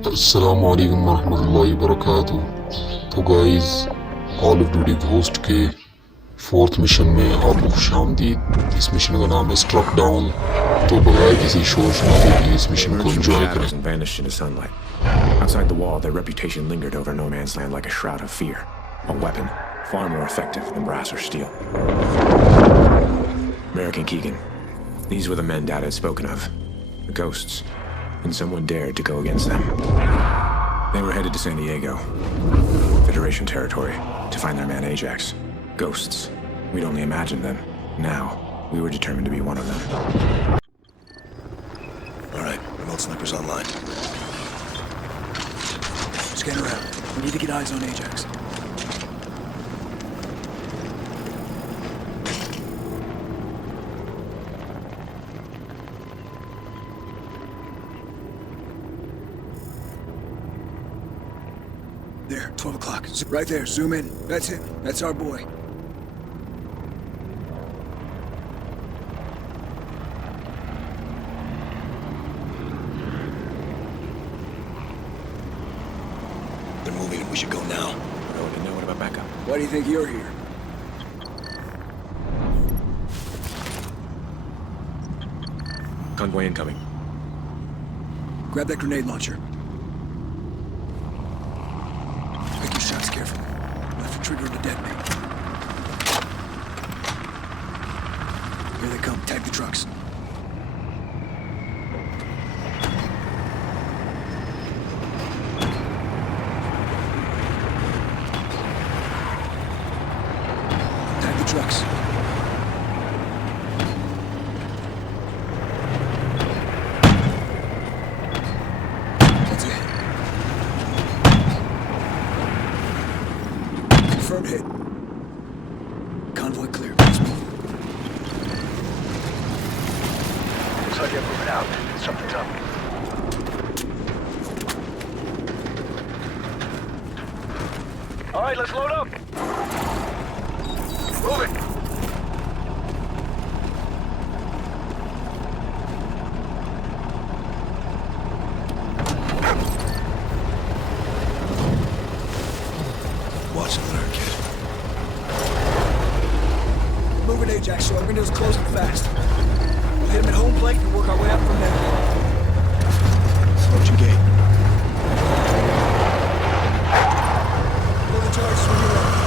अस्सलाम वालेकुम रहमतुल्लाहि वबरकातुह। तो guys, call of duty ghost के फोर्थ मिशन में आपको खुशामदीद। इस मिशन का नाम है स्ट्रक डाउन। तो बगैर किसी शोर शराबे के इस मिशन को एंजॉय करें। And vanished into sunlight. Outside the wall, their reputation lingered over no man's land like a shroud of fear. A weapon, far more effective than brass or steel. American Keegan. These were the men Dad had spoken of. The ghosts. And someone dared to go against them. They were headed to San Diego, Federation territory, to find their man Ajax. Ghosts. We'd only imagined them. Now, we were determined to be one of them. Alright, remote sniper's online. Scan around. We need to get eyes on Ajax. There, 12 o'clock. Right there, zoom in. That's him. That's our boy. They're moving and we should go now. What about backup? Why do you think you're here? Convoy incoming. Grab that grenade launcher. Make your shots careful. Left trigger to detonate. Here they come. Tag the trucks. Tag the trucks. That's it. Confirmed hit. Convoy clear. Let's move. Looks like you're moving out. Something's up. All right, let's load up. Move it. Watch and learn, kid. Moving Ajax, so our window's closing fast. We'll hit him at home plate and work our way up from there. Slow your gate. Pull the charges when you're ready.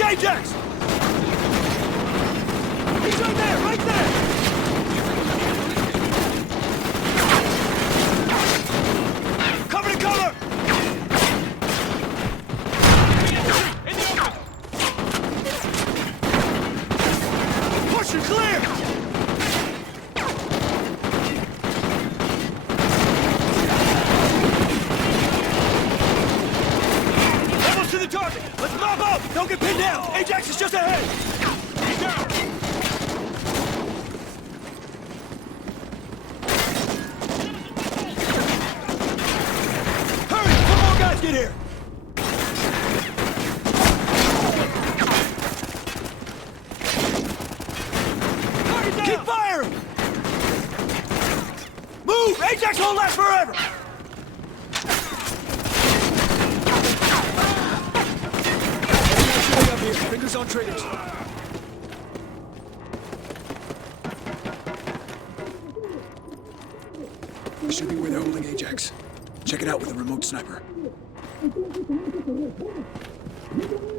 That's Ajax! He's right there, right there! Cover to cover! Push and clear! Almost to the target! Let's mop up! Don't get pinned down! Ajax is just ahead! He's down! Hurry! Some more guys get here! Keep firing! Move! Ajax won't last forever! Up here. Fingers on triggers. This should be where they're holding Ajax. Check it out with a remote sniper.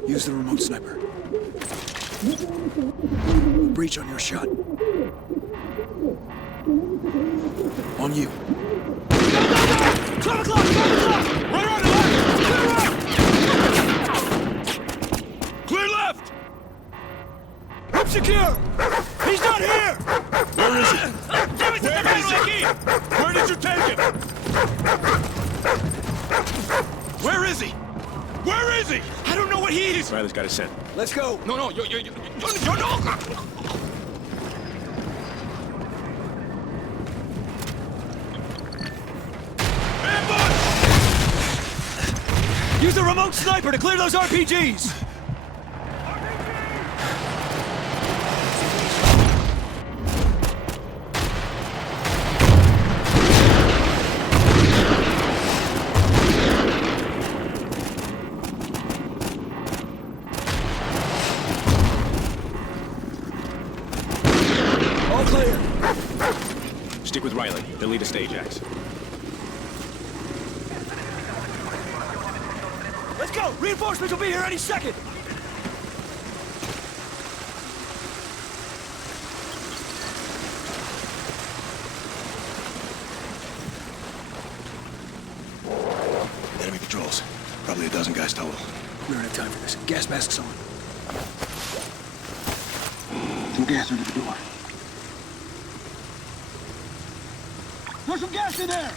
Use the remote sniper. We'll breach on your shot. On you. Go, go, go! 12 o'clock! 12 o'clock! Right on the left! Clear right! Clear left! Rope secure! He's not here! Where is he? Where is he? Where did you take him? Where is he? Where is he? I don't know what he is! Riley's got his scent. Let's go! No, no, you're no! Use the remote sniper to clear those RPGs! All clear. Stick with Riley. He'll lead us to Ajax. Let's go! Reinforcements will be here any second! Enemy patrols. Probably a dozen guys total. We don't have time for this. Gas masks on. Some gas under the door. There's some gas in there!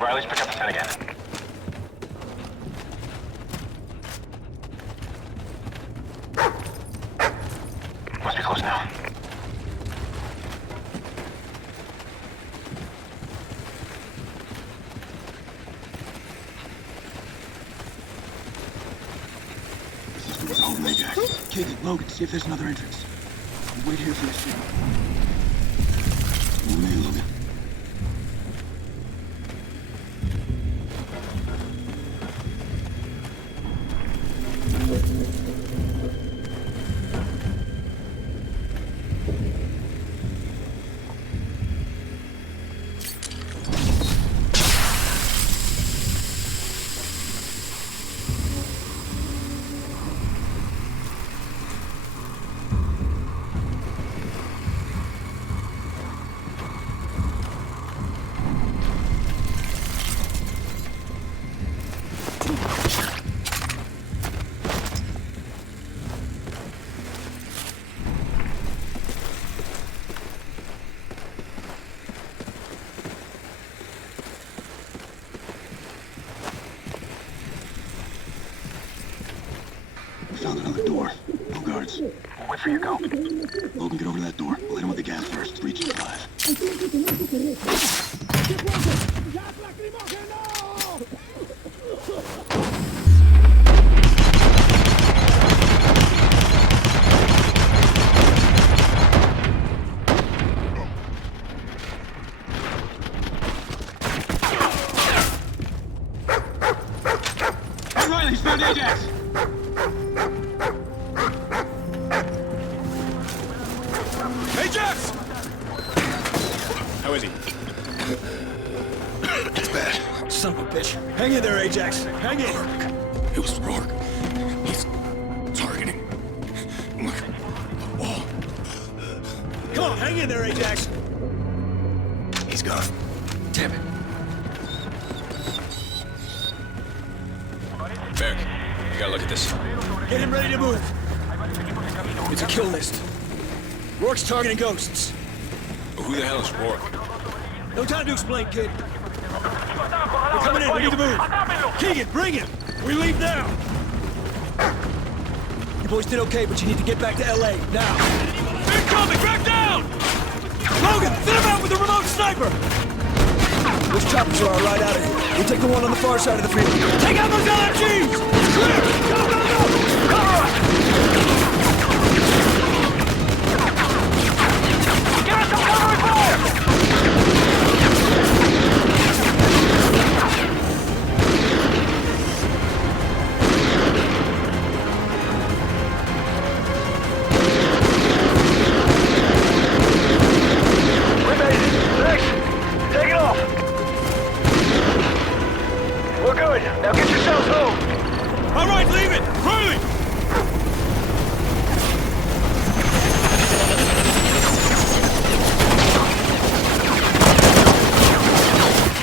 Riley's picked up the scent again. Must be close now. Home, Ajax. Kagan, Logan, see if there's another entrance. I'll wait here for your signal. Me, Logan. for you, go. Logan, get over to that door. We'll hit him with the gas first. Reach is alive. Hey, Riley, he's found Ajax! Ajax! How is he? It's bad. Son of a bitch. Hang in there, Ajax. Hang in. It was Rourke. He's targeting. Look, the wall. Come on, hang in there, Ajax. He's gone. Damn it. Merrick, you gotta look at this. Get him ready to move. It's a kill list. Rourke's targeting ghosts. Who the hell is Rourke? No time to explain, kid. We're coming in. We need to move. Keegan, bring him. We leave now. You boys did okay, but you need to get back to L.A. now. Incoming! Back down! Logan, thin him out with a remote sniper! Those choppers are right out of here. We'll take the one on the far side of the field. Take out those LMGs! It's clear! Go, go, go! Cover us! Give us some cover fire! We made it. Thanks. Take it off. We're good. Now get yourselves home. All right, leave it! Riley!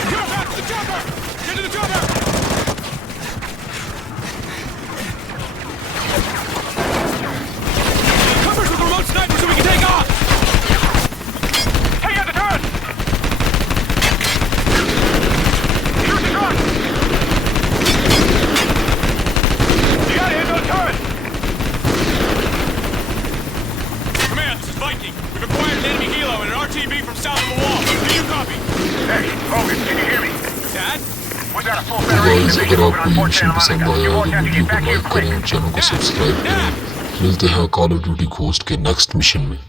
Get back to the chopper! Get to the chopper! Covers with the remote sniper so we can take off! Take out the turret! Shoot the truck! You gotta hit those turrets! Command, this is Viking. We've acquired an enemy helo and an RTB from south of the wall. Do you copy? Hey, Logan, can you hear me? Dad? We got a full तो Federation guys division अगर moving आपको on ये 410 mission पसंद Monica. आया You तो boys have to video get को back here like quick. करें, channel को सब्सक्राइब करें। मिलते हैं कॉल ऑफ ड्यूटी घोस्ट के नेक्स्ट मिशन में।